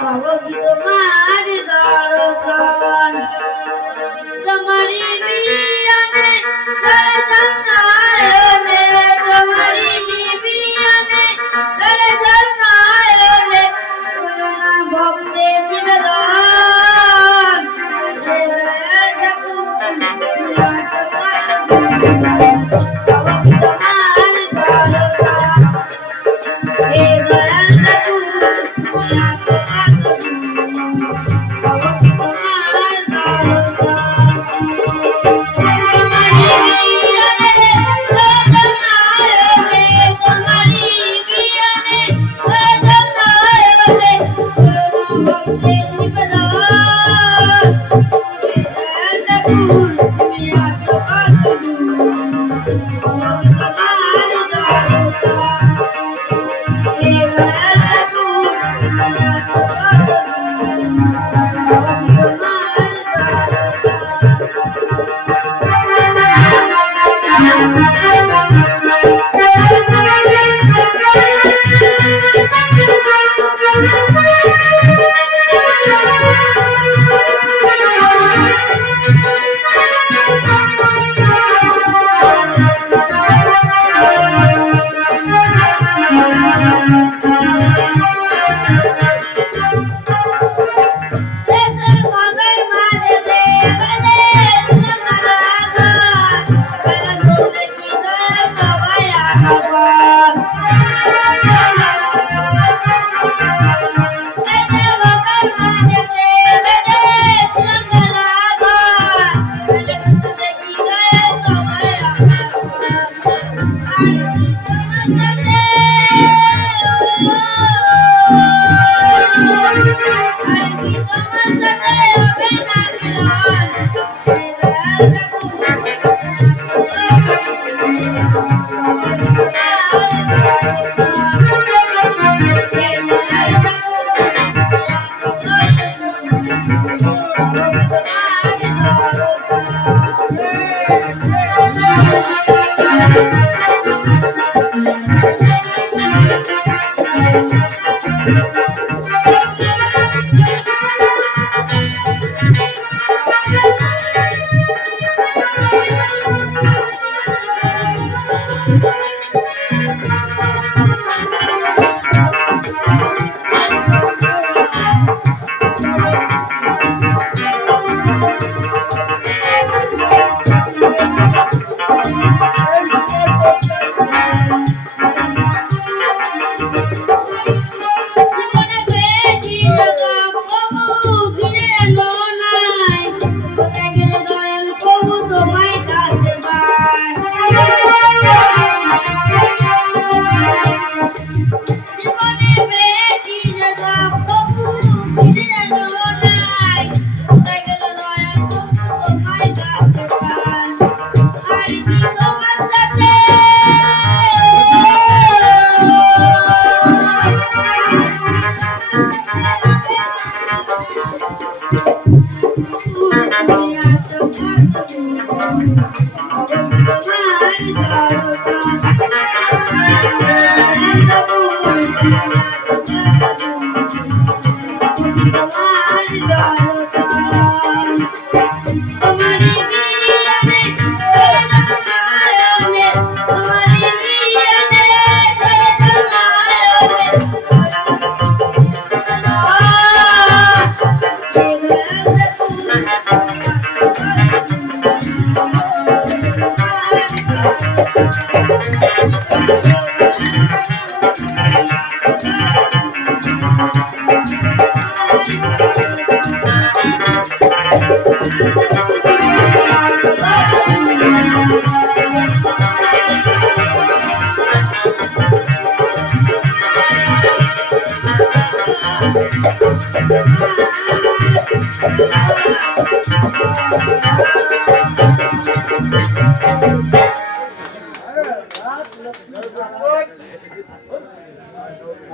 পাবো কি তোমার দর্শন তোমারি বিয়ানে করে জন্নায়নে তোমারি বিয়ানে করে জন্নায়নে না ভক্তে নিবেদন হে দয়াল ঠাকুর পাবো কি তোমার দর্শন হে দয়াল ঠাকুর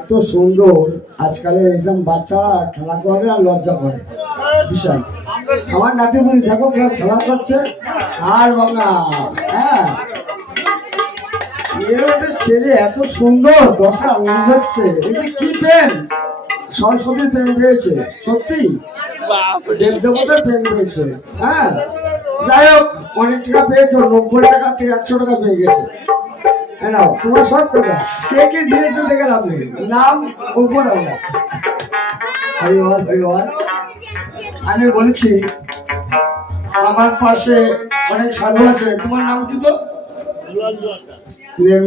এত সুন্দর। আজকালের একদম বাচ্চারা খেলা করে আর লজ্জা করে বিশাল। আমার নাতি বুড়ি দেখো কেউ খেলা করছে আর বাবা। হ্যাঁ, এর একটা ছেলে এত সুন্দর দশটা আঙুল দেখছে। এই যে কি প্রেম, সরস্বতীর প্রেম পেয়েছে সত্যি, দেব দেবতার প্রেম পেয়েছে। হ্যাঁ, যাই হোক, অনেক টাকা পেয়েছো, 90 টাকা থেকে 100 টাকা পেয়ে গেছে। হ্যাঁ, নাও তোমার সব টাকা। কে কে দিয়েছে দেখে লাভ নেই, নাম উপর হবে। হরিবল হরিবল। আমি বলছি আমার পাশে অনেক সাধু আছে, তোমার নাম কি তো?